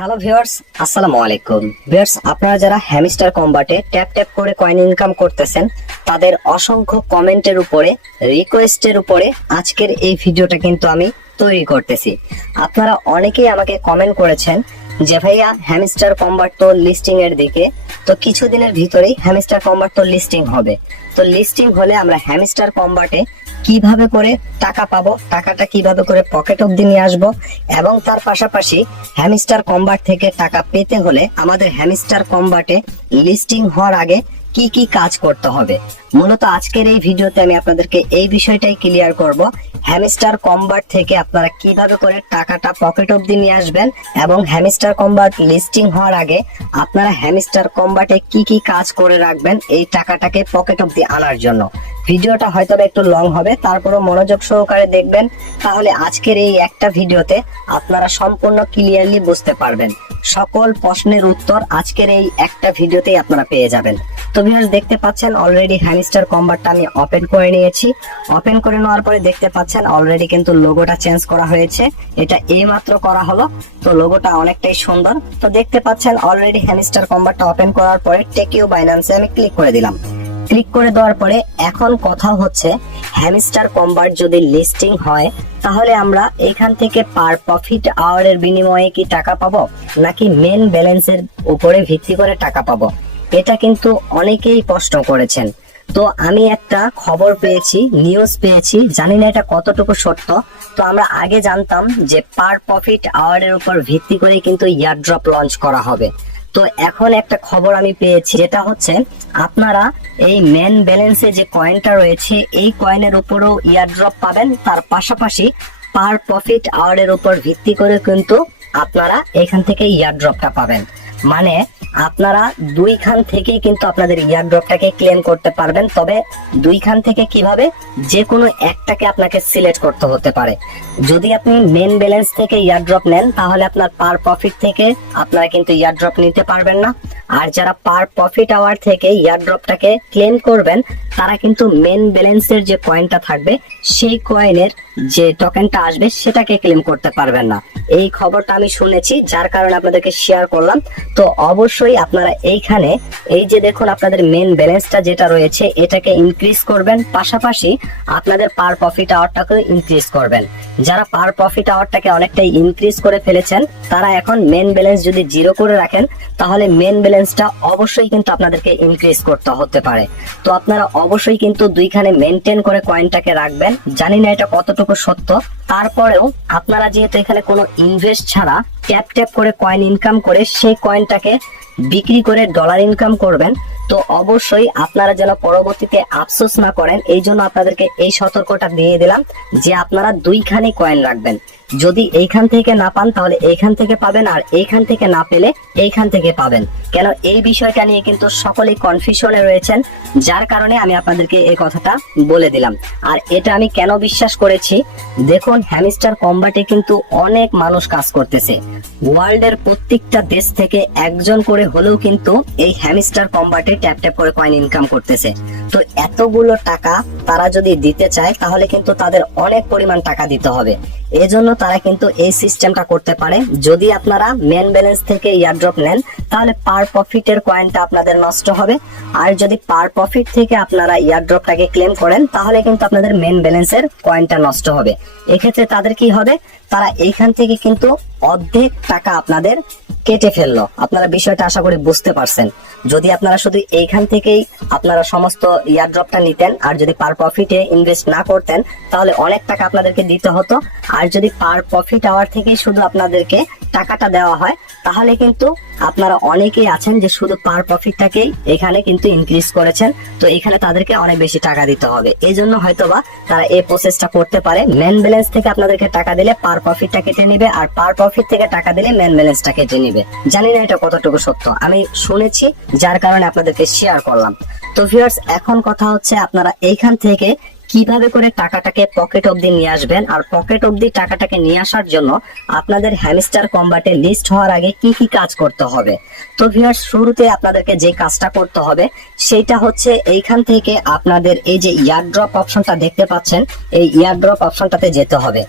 Hello viewers, আসসালামু আলাইকুম। Viewers, আপনারা যারা হ্যামস্টার কম্বাটে ট্যাপ ট্যাপ করে কয়েন ইনকাম করতেছেন, তাদের অসংখ্য কমেন্টের উপরে, রিকোয়েস্টের উপরে আজকের এই ভিডিওটা কিন্তু আমি তৈরি করতেছি। আপনারা অনেকেই আমাকে কমেন্ট করেছেন যে ভাইয়া হ্যামস্টার কম্বাট তো লিস্টিং এর দিকে, তো কিছুদিনের ভিতরেই হ্যামস্টার কম্বাট তো লিস্টিং হবে। তো লিস্টিং হলে আমরা হ্যামস্টার কম্বাটে কিভাবে করে টাকা পাবো, টাকাটা কিভাবে করে পকেট অবধি নিয়ে আসবো, এবং তার পাশাপাশি হ্যামস্টার কম্বাট থেকে টাকা পেতে হলে আমাদের হ্যামস্টার কম্বাটে লিস্টিং হওয়ার আগে কি কি কাজ করতে হবে। মূলত আজকের এই ভিডিওতে আমি আপনাদেরকে এই বিষয়টাই ক্লিয়ার করব, হ্যামস্টার কম্বাট থেকে আপনারা কিভাবে করে টাকাটা পকেট অবধি নিয়ে আসবেন, এবং হ্যামস্টার কম্বাট লিস্টিং হওয়ার আগে আপনারা হ্যামস্টার কম্বাটে কি কি কাজ করে রাখবেন এই টাকাটাকে পকেট অবধি আনার জন্য। ভিডিওটা হয়তো একটু লং হবে, তারপরও মনোযোগ সহকারে দেখবেন, তাহলে আজকের এই একটা ভিডিওতে আপনারা সম্পূর্ণ ক্লিয়ারলি বুঝতে পারবেন। সকল প্রশ্নের উত্তর আজকের এই একটা ভিডিওতেই আপনারা পেয়ে যাবেন। তো ভিউয়ার্স, দেখতে পাচ্ছেন অলরেডি হ্যামস্টার কম্বাটটা আমি ওপেন করে নিয়েছি। ওপেন করে নেওয়ার পরে দেখতে পাচ্ছেন অলরেডি কিন্তু লোগোটা চেঞ্জ করা হয়েছে। এটা এইমাত্র করা হলো, তো লোগোটা অনেকটাই সুন্দর। তো দেখতে পাচ্ছেন অলরেডি হ্যামস্টার কম্বাটটা ওপেন করার পরে টেকিও বাইন্যান্সে আমি ক্লিক করে দিলাম। ক্লিক করে দেওয়ার পরে এখন কথা হচ্ছে, হ্যামস্টার কম্বাট যদি লিস্টিং হয় তাহলে আমরা এখান থেকে পার প্রফিট আওয়ারের বিনিময়ে কি টাকা পাবো, নাকি মেন ব্যালেন্সের উপরে ভিত্তি করে টাকা পাবো? এটা কিন্তু অনেকেই প্রশ্ন করেছেন। তো আমি একটা খবর পেয়েছি, নিউজ পেয়েছি, জানি না এটা কতটুকু সত্য। তো আমরা আগে জানতাম যে পার প্রফিট আওয়ারের উপর ভিত্তি করে কিন্তু ইয়ারড্রপ লঞ্চ করা হবে। তো এখন একটা খবর আমি পেয়েছি, যেটা হচ্ছে আপনারা এই মেন ব্যালেন্সে যে কয়েনটা রয়েছে এই কয়েনের উপরও ইয়ারড্রপ পাবেন, তার পাশাপাশি পার প্রফিট আওয়ারের উপর ভিত্তি করে কিন্তু আপনারা এখান থেকে ইয়ারড্রপটা পাবেন। মানে আপনারা দুইখান থেকেই কিন্তু আপনাদের ইয়ারড্রপটাকে ক্লেম করতে পারবেন। তবে দুইখান থেকে কিভাবে, যে কোনো একটাকে আপনাকে সিলেক্ট করতে হতে পারে। যদি আপনি মেন ব্যালেন্স থেকে ইয়ারড্রপ নেন তাহলে আপনার পার প্রফিট থেকে আপনারা কিন্তু ইয়ারড্রপ নিতে পারবেন না। আর যারা পার প্রফিট আওয়ার থেকে ইয়ারড্রপটাকে ক্লেম করবেন তারা কিন্তু মেন ব্যালেন্সের যে কয়েনটা থাকবে সেই কয়েনের যে টোকেনটা আসবে সেটাকে ক্লেম করতে পারবেন না। এই খবরটা আমি শুনেছি, যার কারণে আপনাদেরকে শেয়ার করলাম। তো অবশ্যই আপনারা এইখানে এই যে দেখুন আপনাদের মেন ব্যালেন্সটা যেটা রয়েছে এটাকে ইনক্রিজ করবেন, পাশাপাশি আপনাদের পার প্রফিট আওয়ারটাকে ইনক্রিজ করবেন। যারা পার প্রফিট আওয়ারটাকে অনেকটাই ইনক্রিজ করে ফেলেছেন তারা এখন মেন ব্যালেন্স যদি 0 করে রাখেন তাহলে মেন ব্যালেন্সটা অবশ্যই কিন্তু আপনাদেরকে ইনক্রিজ করতে হতে পারে। তো আপনারা অবশ্যই কিন্তু দুইখানে মেনটেন করে কয়েনটাকে রাখবেন। জানি না এটা কতটুকু সত্য, তারপরেও আপনারা যেহেতু এখানে কোনো ইনভেস্ট ছাড়া ট্যাপ ট্যাপ করে কয়েন ইনকাম করে সেই কয়েনটাকে বিক্রি করে ডলার ইনকাম করবেন, তো অবশ্যই আপনারা যেন পরবর্তীতে আফসোস না করেন, এই জন্য আপনাদেরকে এই সতর্কটা দিয়ে দিলাম যে আপনারা দুইখানে কয়েন রাখবেন। যদি এইখান থেকে না পান তাহলে এইখান থেকে পাবেন, আর এইখান থেকে না পেলে এইখান থেকে পাবেন। কেন, এই বিষয়টা নিয়ে কিন্তু সকলেই কনফিউশনে রয়েছেন, যার কারণে আমি আপনাদেরকে এই কথাটা বলে দিলাম। আর এটা আমি কেন বিশ্বাস করেছি, দেখুন হ্যামস্টার কম্বাটে কিন্তু অনেক মানুষ কাজ করতেছে। ওয়ার্ল্ডের প্রত্যেকটা দেশ থেকে একজন করে হলেও কিন্তু এই হ্যামস্টার কম্বাটে ট্যাপ ট্যাপ করে কয়েন ইনকাম করতেছে। তো এতগুলো টাকা তারা যদি দিতে চায় তাহলে কিন্তু তাদের অনেক পরিমাণ টাকা দিতে হবে। এজন্য তারা কিন্তু এই সিস্টেমটা করতে পারে। যদি আপনারা মেন ব্যালেন্স থেকে ইয়ারড্রপ নেন তাহলে পার প্রফিটের কয়েনটা আপনাদের নষ্ট হবে, আর যদি পার প্রফিট থেকে আপনারা ইয়ারড্রপটাকে ক্লেম করেন তাহলে কিন্তু আপনাদের মেন ব্যালেন্সের কয়েনটা নষ্ট হবে। এক্ষেত্রে তাদের কি হবে, তারা এইখান থেকে কিন্তু অর্ধেক টাকা আপনাদের কেটে ফেললো। আপনারা বিষয়টা আশা করি বুঝতে পারছেন। যদি আপনারা শুধু এইখান থেকেই আপনারা সমস্ত ইয়ারড্রপটা নিতেন আর যদি পার প্রফিটে ইনভেস্ট না করতেন তাহলে অনেক টাকা আপনাদেরকে দিতে হতো। আর যদি পার প্রফিট আওয়ার থেকে শুধু আপনাদেরকে টাকাটা দেওয়া হয় তাহলে কিন্তু আপনারা অনেকেই আছেন যে শুধু পার প্রফিটটাকেই এখানে কিন্তু ইনক্রিজ করেছেন, তো এখানে তাদেরকে অনেক বেশি টাকা দিতে হবে। এই জন্য হয়তোবা তারা এই প্রসেসটা করতে পারে। মেন ব্যালেন্স থেকে আপনাদেরকে টাকা দিলে পার প্রফিটটা কেটে নিবে, আর পার প্রফিট থেকে টাকা দিলে মেন ব্যালেন্সটা কেটে নিবে। জানি না এটা কতটুকু সত্য, আমি শুনেছি যার কারণে আপনাদেরকে শেয়ার করলাম। তো ভিউয়ার্স, এখন কথা হচ্ছে আপনারা এইখান থেকে কিভাবে করে টাকাটাকে পকেট অবধি নিয়ে আসবেন, আর পকেট অবধি টাকাটাকে নিয়ে আসার জন্য আপনাদের হ্যামস্টার কম্বাটে লিস্ট হওয়ার আগে কি কি কাজ করতে হবে। তো ভিউয়ার্স, শুরুতে আপনাদেরকে যে কাজটা করতে হবে সেটা হচ্ছে এইখান থেকে আপনাদের এই যে ইয়ারড্রপ অপশনটা দেখতে পাচ্ছেন, এই ইয়ারড্রপ অপশনটাতে যেতে হবে।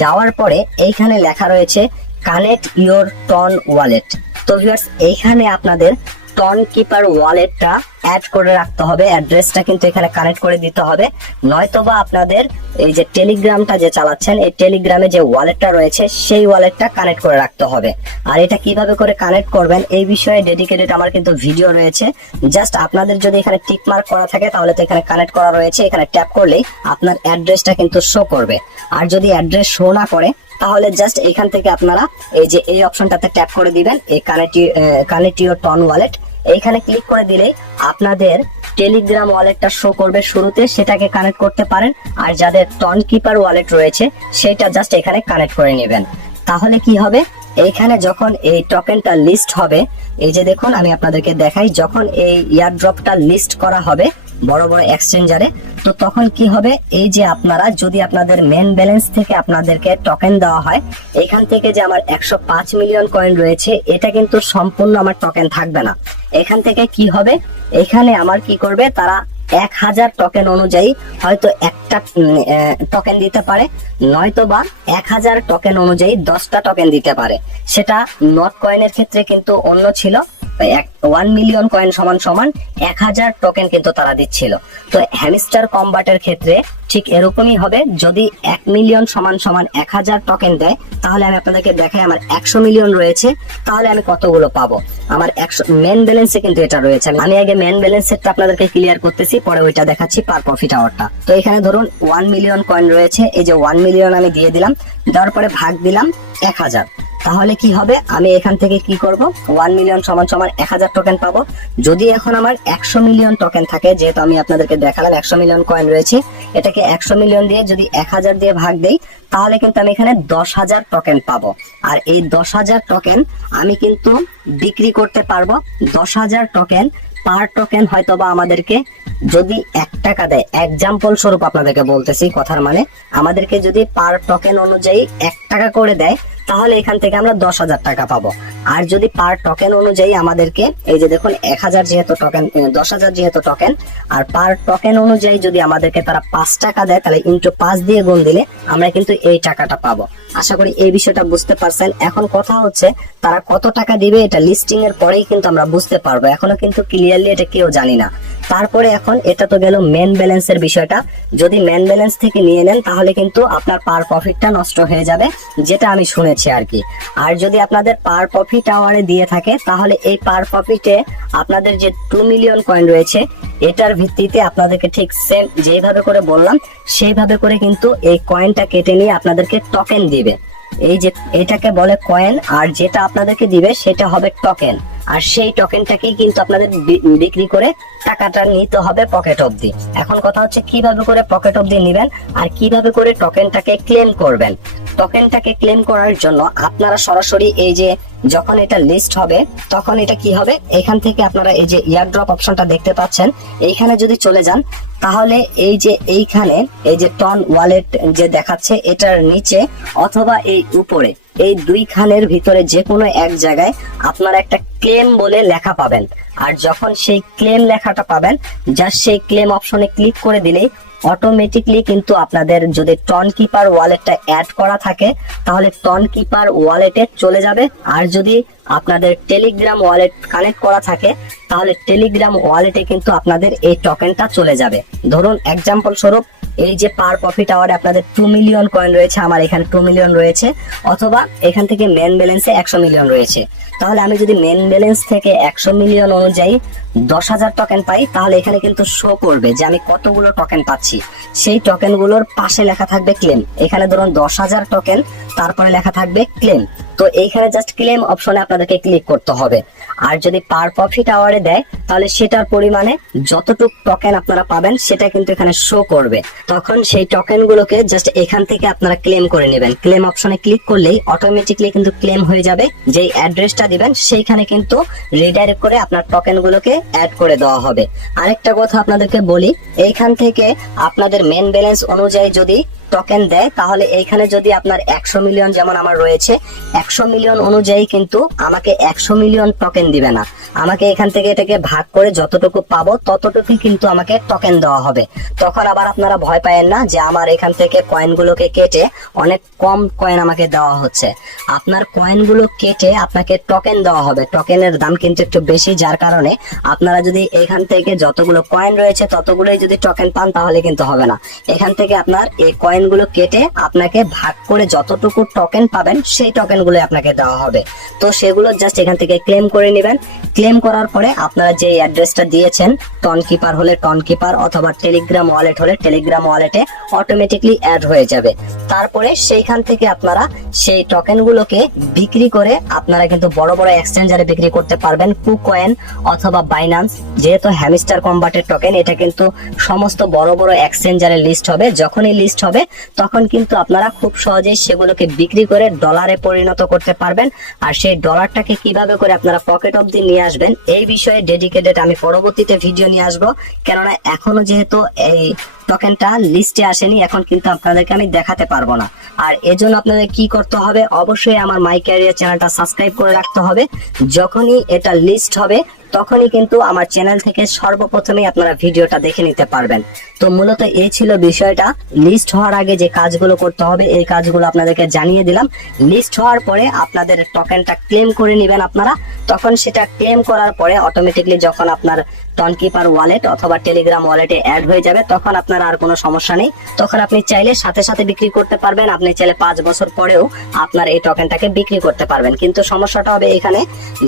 যাওয়ার পরে এইখানে লেখা রয়েছে কানেক্ট ইওর টন ওয়ালেট। তো ভিউয়ার্স এইখানে আপনাদের টন কিপার ওয়ালেটটা অ্যাড করে রাখতে হবে, অ্যাড্রেসটা কিন্তু এখানে কানেক্ট করে দিতে হবে, নয়তোবা আপনাদের এই যে টেলিগ্রামটা যে চালাচ্ছেন এই টেলিগ্রামে যে ওয়ালেটটা রয়েছে সেই ওয়ালেটটা কানেক্ট করে রাখতে হবে। আর এটা কিভাবে করে কানেক্ট করবেন এই বিষয়ে ডেডিকেটেড আমার কিন্তু ভিডিও রয়েছে, জাস্ট আপনাদের যদি এখানে টিক মার্ক করা থাকে তাহলে তো এখানে কানেক্ট করা রয়েছে, এখানে ট্যাপ করলেই আপনার অ্যাড্রেসটা কিন্তু শো করবে। আর যদি অ্যাড্রেস শো না করে তাহলে জাস্ট এখান থেকে আপনারা এই যে এই অপশনটাতে ট্যাপ করে দিবেন, এই কানেক্ট ইওর টন ওয়ালেট, এইখানে ক্লিক করে দিলেই আপনাদের টেলিগ্রাম ওয়ালেটটা শো করবে শুরুতে, সেটাকে কানেক্ট করতে পারেন। আর যাদের টন কিপার ওয়ালেট রয়েছে সেটা জাস্ট এখানে কানেক্ট করে নেবেন। তাহলে কি হবে, এইখানে যখন এই টোকেনটা লিস্ট হবে, এই যে দেখুন আমি আপনাদেরকে দেখাই, যখন এই এয়ারড্রপটা লিস্ট করা হবে বড় বড় এক্সচেঞ্জারে, তো তখন কি হবে, এই যে আপনারা যদি আপনাদের মেন ব্যালেন্স থেকে আপনাদেরকে টোকেন দেওয়া হয়, এখান থেকে যে আমার 105 মিলিয়ন কয়েন রয়েছে এটা কিন্তু সম্পূর্ণ আমার টোকেন থাকবে না। এখান থেকে কি হবে, এখানে আমার কি করবে, তারা 1000 টোকেন অনুযায়ী হয়তো একটা টোকেন দিতে পারে, নয়তো বা 1000 টোকেন অনুযায়ী 10টা টোকেন দিতে পারে। সেটা নট কয়েনের ক্ষেত্রে কিন্তু অন্য ছিল, 1 মিলিয়ন কয়েন সমান সমান 1000 টোকেন কিন্তু তারা দিচ্ছিল। তো হ্যামস্টার কম্বাটের ক্ষেত্রে ঠিক এরকমই হবে, যদি 1 মিলিয়ন সমান সমান 1000 টোকেন দেয়, তাহলে আমি আপনাদেরকে দেখাই আমার 100 মিলিয়ন রয়েছে, তাহলে আমি কতগুলো পাবো। আমার 100 মেন ব্যালেন্সে কিন্তু এটা রয়েছে, আমি আগে মেন ব্যালেন্সেরটা আপনাদেরকে ক্লিয়ার করতেছি, পরে ওইটা দেখাচ্ছি পার প্রফিট আওয়ারটা। তো এখানে ধরুন 1 মিলিয়ন কয়েন রয়েছে, এই যে 1 মিলিয়ন আমি দিয়ে দিলাম, দেওয়ার পরে ভাগ দিলাম 1000, তাহলে কি হবে, আমি এখান থেকে কি করব, 1 মিলিয়ন সমান সমান 1000 টোকেন পাবো। যদি এখন আমার 100 মিলিয়ন টোকেন থাকে, যেহেতু আমি আপনাদেরকে দেখালাম 100 মিলিয়ন কয়েন রয়েছে, এটাকে 100 মিলিয়ন দিয়ে যদি 1000 দিয়ে ভাগ দেই, তাহলে কিন্তু আমি এখানে 10,000 টোকেন পাবো। আর এই 10,000 টোকেন আমি কিন্তু বিক্রি করতে পারবো। 10,000 টোকেন পার টোকেন হয়তো বা আমাদেরকে যদি 1 টাকা দেয়, এক্সাম্পল স্বরূপ আপনাদেরকে বলতেছি কথার মানে, আমাদেরকে যদি পার টোকেন অনুযায়ী 1 টাকা করে দেয়, তাহলে এখান থেকে আমরা 10,000 টাকা পাবো। আর যদি পার টোকেন অনুযায়ী আমাদেরকে এই যে দেখুন 1000 যেহেতু টোকেন, 10,000 যেহেতু টোকেন, আর পার টোকেন অনুযায়ী যদি আমাদেরকে তারা 5 টাকা দেয়, তাহলে ইনটু 5 দিয়ে গুণ দিলে আমরা কিন্তু এই টাকাটা পাবো। আশা করি এই বিষয়টা বুঝতে পারছেন। এখন কথা হচ্ছে তারা কত টাকা দিবে এটা লিস্টিং এর পরেই কিন্তু আমরা বুঝতে পারবো, এখনো কিন্তু ক্লিয়ারলি এটা কেউ জানি না। তারপরে এখন এটা তো গেল মেন ব্যালেন্সের বিষয়টা, যদি মেন ব্যালেন্স থেকে নিয়ে নেন তাহলে কিন্তু আপনার পার প্রফিটটা নষ্ট হয়ে যাবে, যেটা আমি শুনেছি আর কি। আর যদি আপনাদের পার প্রফিট আওয়ারে দিয়ে থাকে, তাহলে এই পার প্রফিটে আপনাদের যে 2 মিলিয়ন কয়েন রয়েছে এটার ভিত্তিতে আপনাদেরকে ঠিক সেম যেভাবে করে বললাম সেইভাবে করে কিন্তু এই কয়েনটা কেটে নিয়ে আপনাদেরকে টোকেন দিবে। এই যে এটাকে বলে কয়েন, আর যেটা আপনাদেরকে দিবে সেটা হবে টোকেন। আর সেই টোকেনটাকেই কিন্তু আপনাদের বিক্রি করে টাকাটা নিতে হবে পকেট অবধি। এখন কথা হচ্ছে কিভাবে করে পকেট অবধি নেবেন আর কিভাবে করে টোকেনটাকে ক্লেম করবেন। টোকেনটাকে ক্লেম করার জন্য আপনারা সরাসরি এই যে যখন এটা লিস্ট হবে তখন এটা কি হবে, এখান থেকে আপনারা এই যে এয়ারড্রপ অপশনটা দেখতে পাচ্ছেন, এইখানে যদি চলে যান তাহলে এই যে এইখানে এই যে টন ওয়ালেট যে দেখাচ্ছে এটার নিচে অথবা এই উপরে এই দুইখানের ভিতরে যে কোনো এক জায়গায় আপনারা একটা ক্লেম বলে লেখা পাবেন। আর যখন সেই ক্লেম লেখাটা পাবেন, জাস্ট সেই ক্লেম অপশনে ক্লিক করে দিলেই অটোমেটিকলি কিন্তু আপনাদের যদি টন কিপার ওয়ালেটটা অ্যাড করা থাকে তাহলে টন কিপার ওয়ালেটে চলে যাবে। আর যদি আপনাদের টেলিগ্রাম ওয়ালেট কানেক্ট করা থাকে তাহলে টেলিগ্রাম ওয়ালেটে কিন্তু আপনাদের এই টোকেনটা চলে যাবে। ধরুন এক্সাম্পল স্বরূপ এই যে পার প্রফিট আওয়ারে আপনাদের 2 মিলিয়ন কয়েন রয়েছে, আমার এখানে 2 মিলিয়ন রয়েছে, অথবা এখান থেকে মেন ব্যালেন্সে 100 মিলিয়ন রয়েছে, তাহলে আমি যদি মেন ব্যালেন্স থেকে 100 মিলিয়ন অনুযায়ী 10,000 টোকেন পাই, তাহলে এখানে কিন্তু শো করবে যে আমি কতগুলো টোকেন পাচ্ছি। সেই টোকেনগুলোর পাশে লেখা থাকবে ক্লেম। এখানে ধরুন 10,000 টোকেন, তারপরে লেখা থাকবে ক্লেম। তো এইখানে জাস্ট ক্লেম অপশনে আপনাদেরকে ক্লিক করতে হবে। আর যদি পার প্রফিট আওয়ারে দেয় তাহলে সেটার পরিমাণে যতটুকু টোকেন আপনারা পাবেন সেটা কিন্তু এখানে শো করবে। তখন সেই টোকেন গুলোকে জাস্ট এখান থেকে আপনারা ক্লেম করে নেবেন। ক্লেম অপশনে ক্লিক করলেই অটোমেটিকলি কিন্তু ক্লেম হয়ে যাবে। যেই অ্যাড্রেসটা দিবেন সেইখানে কিন্তু রিডাইরেক্ট করে আপনার টোকেন গুলোকে অ্যাড করে দেওয়া হবে। আরেকটা কথা আপনাদেরকে বলি, এইখান থেকে আপনাদের মেন ব্যালেন্স অনুযায়ী যদি টোকেন দেয়, তাহলে এইখানে যদি আপনার 100 মিলিয়ন যেমন আমার রয়েছে, 100 মিলিয়ন অনুযায়ী কিন্তু আমাকে 100 মিলিয়ন টোকেন দিবে না, আমাকে এখান থেকে এটাকে ভাগ করে যতটুকু পাবো ততটুকুই কিন্তু আমাকে টোকেন দেওয়া হবে। তখন আবার আপনারা ভয় পায়েন না যে আমার এখান থেকে কয়েনগুলোকে কেটে অনেক কম কয়েন আমাকে দেওয়া হচ্ছে। আপনার কয়েনগুলো কেটে আপনাকে টোকেন দেওয়া হবে, টোকেনের দাম কিন্তু একটু বেশি, যার কারণে আপনারা যদি এখান থেকে যতগুলো কয়েন রয়েছে ততগুলোই যদি টোকেন পান তাহলে কিন্তু হবে না। এখান থেকে আপনার এই কয়েনগুলো কেটে আপনাকে ভাগ করে যতটুকু টোকেন পাবেন সেই টোকেনগুলো আপনাকে দেওয়া হবে। তো সেগুলো জাস্ট এখান থেকে ক্লেম করে নেবেন। ক্লেম করার পরে আপনারা যে অ্যাড্রেসটা দিয়েছেন, টনকিপার হলে টনকিপার অথবা টেলিগ্রাম ওয়ালেট হলে টেলিগ্রাম ওয়ালেটে অটোমেটিকলি অ্যাড হয়ে যাবে। তারপরে সেইখান থেকে আপনারা সেই টোকেনগুলোকে বিক্রি করে আপনারা কিন্তু বড় বড় এক্সচেঞ্জারে বিক্রি করতে পারবেন, কুকয়েন অথবা বাইন্যান্স। যেহেতু হ্যামস্টার কম্বাটের টোকেন, এটা কিন্তু সমস্ত বড় বড় এক্সচেঞ্জারে লিস্ট হবে। যখনই লিস্ট হবে তখন কিন্তু আপনারা খুব সহজেই সেগুলোকে বিক্রি করে ডলারে পরিণত করতে পারবেন। আর সেই ডলারটাকে কিভাবে করে আপনারা পকেট অবধি নিয়ে আসবেন এই বিষয়ে ডেডিকেটেড আমি পরবর্তীতে ভিডিও নিয়ে আসবো, কেননা এখনো যেহেতু এই টোকেনটা লিস্টে আসেনি, এখন কিন্তু আপনাদেরকে আমি দেখাতে পারবো না। আর এজন্য আপনাদের কি করতে হবে, অবশ্যই আমার মাই ক্যারিয়ার চ্যানেলটা সাবস্ক্রাইব করে রাখতে হবে। যখনই এটা লিস্ট হবে তখনই কিন্তু আমার চ্যানেল থেকে সর্বপ্রথমেই আপনারা ভিডিওটা দেখে নিতে পারবেন। তো মূলত এই ছিল বিষয়টা। লিস্ট হওয়ার আগে যে কাজগুলো করতে হবে এই কাজগুলো আপনাদেরকে জানিয়ে দিলাম। লিস্ট হওয়ার পরে আপনাদের টোকেনটা ক্লেম করে নেবেন আপনারা। তখন সেটা ক্লেম করার পরে অটোমেটিকলি যখন আপনার টনকিপার ওয়ালেট অথবা টেলিগ্রাম ওয়ালেটে অ্যাড হয়ে যাবে তখন আপনার আর কোনো সমস্যা নেই। তখন আপনি চাইলে সাথে সাথে বিক্রি করতে পারবেন, আপনি চাইলে 5 বছর পরেও আপনার এই টোকেনটাকে বিক্রি করতে পারবেন। কিন্তু সমস্যাটা হবে এখানে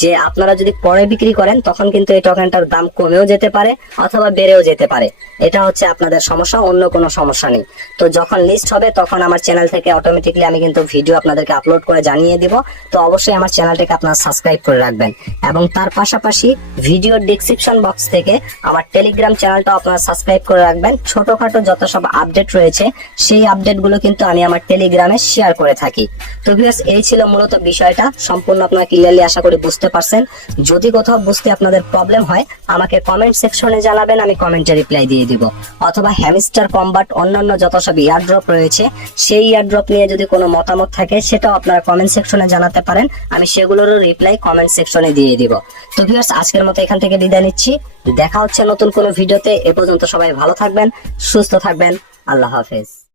যে আপনারা যদি পরে বিক্রি করেন তখন কিন্তু এই টোকেনটার দাম কমেও যেতে পারে অথবা বেড়েও যেতে পারে। এটা হচ্ছে আপনাদের সমস্যা, অন্য কোনো সমস্যা নেই। তো যখন লিস্ট হবে তখন আমার চ্যানেল থেকে অটোমেটিকলি আমি কিন্তু ভিডিও আপনাদেরকে আপলোড করে জানিয়ে দিব। তো অবশ্যই আমার চ্যানেলটাকে আপনারা সাবস্ক্রাইব করে রাখবেন এবং তার পাশাপাশি ভিডিওর ডেসক্রিপশন বক্স থেকে আমার টেলিগ্রাম চ্যানেলটা আপনারা সাবস্ক্রাইব করে রাখবেন। ছোটখাটো যত সব আপডেট রয়েছে সেই আপডেটগুলো কিন্তু আমি আমার টেলিগ্রামে শেয়ার করে থাকি। তো ভিউয়ার্স, এই ছিল মূলত বিষয়টা। সম্পূর্ণ আপনারা ক্লিয়ারলি আশা করি বুঝতে পারছেন। যদি কোথাও বুঝতে আপনাদের প্রবলেম হয় আমাকে কমেন্ট সেকশনে জানাবেন, আমি কমেন্টে রিপ্লাই দিয়ে দিব। অথবা হ্যামস্টার কম্বাট অন্যান্য যত সব ইয়ারড্রপ রয়েছে সেই ইয়ারড্রপ নিয়ে যদি কোনো মতামত থাকে সেটাও আপনারা কমেন্ট সেকশনে জানাতে পারেন, আমি সেগুলোরও রিপ্লাই কমেন্ট সেকশনে দিয়ে দিব। তো ভিউয়ার্স, আজকের মতো এখান থেকে বিদায় নিচ্ছি। দেখা হচ্ছে নতুন কোনো ভিডিওতে। এ পর্যন্ত সবাই ভালো থাকবেন, সুস্থ থাকবেন। আল্লাহ হাফেজ।